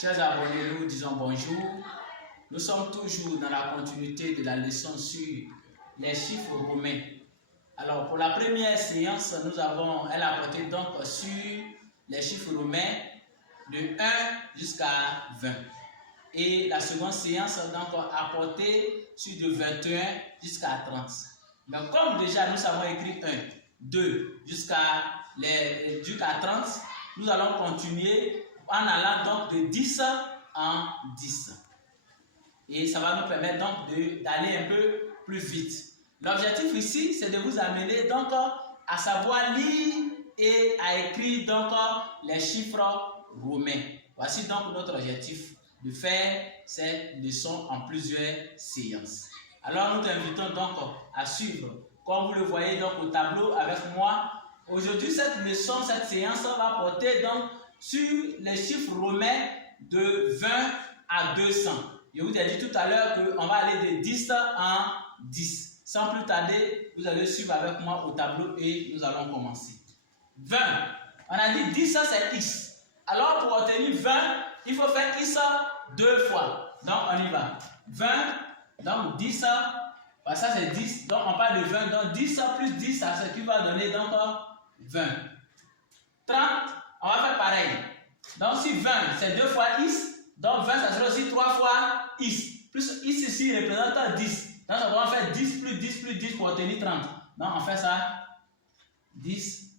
Chers abonnés, nous disons bonjour. Nous sommes toujours dans la continuité de la leçon sur les chiffres romains. Alors, pour la première séance, elle a porté donc sur les chiffres romains de 1 jusqu'à 20. Et la seconde séance donc a porté sur de 21 jusqu'à 30. Mais comme déjà nous avons écrit 1, 2 jusqu'à 30, nous allons continuer en allant donc de 10 en 10. Et ça va nous permettre donc d'aller un peu plus vite. L'objectif ici, c'est de vous amener donc à savoir lire et à écrire donc les chiffres romains. Voici donc notre objectif, de faire cette leçon en plusieurs séances. Alors nous t'invitons donc à suivre, comme vous le voyez donc au tableau avec moi. Aujourd'hui, cette leçon, cette séance va porter donc sur les chiffres romains de 20 à 200. Je vous ai dit tout à l'heure qu'on va aller de 10 en 10. Sans plus tarder, vous allez suivre avec moi au tableau et nous allons commencer. 20. On a dit 10, c'est X. Alors pour obtenir 20, il faut faire X 2 fois. Donc on y va. 20, donc 10, ça c'est 10. Donc on parle de 20. Donc 10 plus 10, ça ce qui va donner donc 20. 30, on va faire pareil. Donc si 20 c'est 2 fois X, donc 20 ça sera aussi 3 fois X. Plus X ici représente 10. Donc on va faire 10 plus 10 plus 10 pour obtenir 30. Donc on fait ça. 10,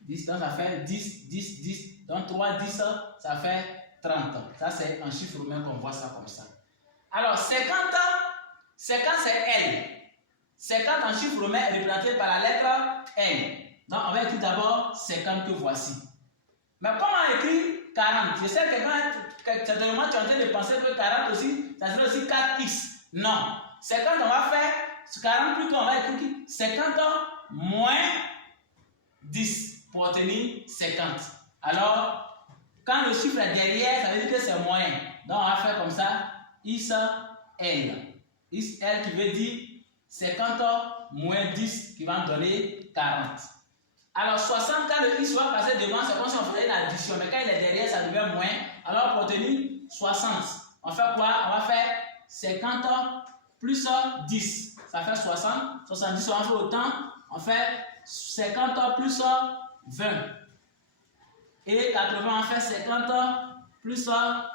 10, donc ça fait 10, 10, 10. Donc 3, 10, ça fait 30. Ça c'est en chiffre romain qu'on voit ça comme ça. Alors 50 c'est L. 50 en chiffre romain est représenté par la lettre L. Donc on va écrire d'abord 50 que voici. Mais comment écrire 40? Je sais que certainement tu es en train de penser que 40 aussi, ça serait aussi 4x. Non. 50 on va faire 40 plutôt on va écrire 50 moins 10 pour obtenir 50. Alors, quand le chiffre est derrière, ça veut dire que c'est moins. Donc on va faire comme ça, XL. XL qui veut dire 50 moins 10 qui va me donner 40. Alors 60, quand le X va passer devant, c'est comme si on faisait une addition. Mais quand il est derrière, ça devient moins. Alors pour obtenir 60, on fait quoi? On va faire 50 plus 10. Ça fait 60. 70, on va faire autant. On fait 50 plus 20. Et 80, on fait 50 plus 30.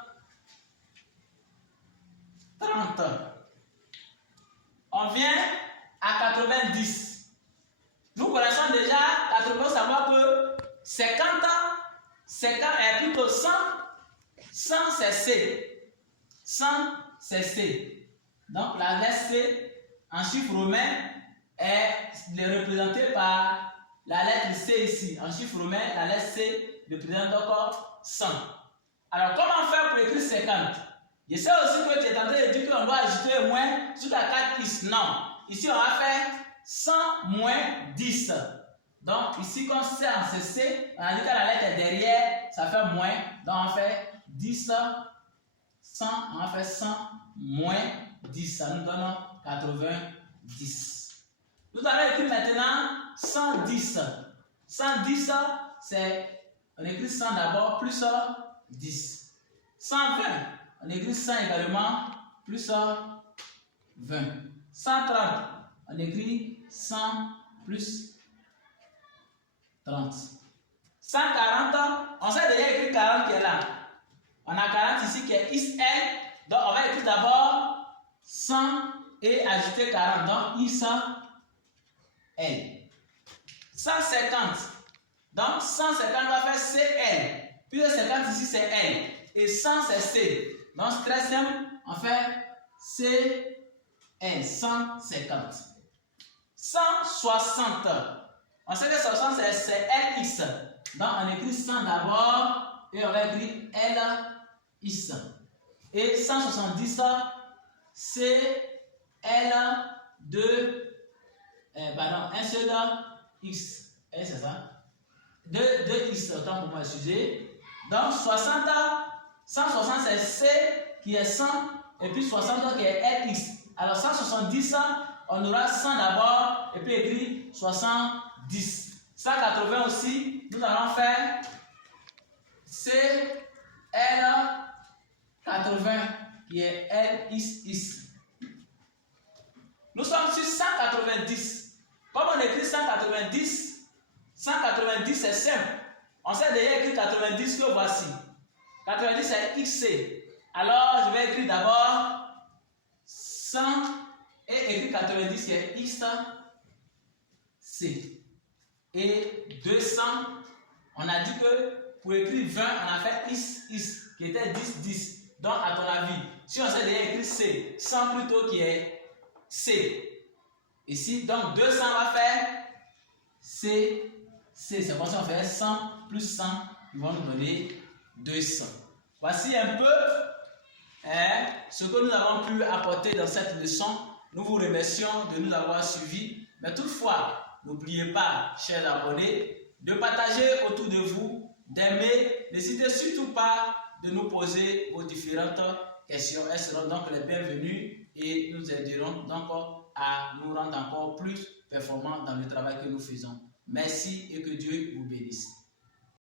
On vient à 90. Nous connaissons déjà 80, savoir que 50 est plutôt 100. 100 c'est C. 100 c'est C. Donc la lettre C en chiffre romain est représentée par la lettre C ici. En chiffre romain, la lettre C représente encore 100. Alors comment faire pour écrire 50? Je sais aussi que tu es en train de dire qu'on doit ajouter un moins sur la 4x. Non. Ici on va faire 100 moins 10. Donc ici comme c'est C, on a dit que la lettre est derrière, ça fait moins. Donc on fait 10, 100, on va faire 100 moins 10. Ça nous donne 90. Nous allons écrire maintenant 110. 110, c'est, on écrit 100 d'abord, plus 10. 120, on écrit 100 également, plus 20. 130, on écrit 100 plus 30. 140, on sait déjà écrire 40 qui est là. On a 40 ici qui est XL, donc on va écrire d'abord 100 et ajouter 40, donc ISL. 150, donc 150 va faire CL, puis 50 ici c'est L, et 100 c'est C, donc très simple, on fait CL, 150. 160, on sait que 60 c'est LX, donc on écrit 100 d'abord, et on va écrire LX, et 170 CL2, un seul X, c'est ça? 2X, autant pour moi, excusez. Donc 60, 160 c'est C qui est 100, et puis 60 qui est LX. Alors 170, on aura 100 d'abord, et puis écrit 70. 180 aussi, nous allons faire C, L, 180 qui est L, is. Nous sommes sur 190. Comme on écrit 190, 190 c'est simple. On sait déjà écrire 90 que voici. 90 c'est XC. Alors je vais écrire d'abord 100 et écrire 90 qui est XC. Et 200, on a dit que pour écrire 20, on a fait is, qui était 10. Donc, à ton avis, si on sait déjà écrire C, 100 plutôt qui est C. Ici, donc 200 va faire C. C'est comme ça on fait 100 plus 100, ils vont nous donner 200. Voici un peu ce que nous avons pu apporter dans cette leçon. Nous vous remercions de nous avoir suivis. Mais toutefois, n'oubliez pas, chers abonnés, de partager autour de vous, d'aimer. N'hésitez surtout pas de nous poser vos différentes questions. Elles seront donc les bienvenues et nous aiderons donc à nous rendre encore plus performants dans le travail que nous faisons. Merci et que Dieu vous bénisse.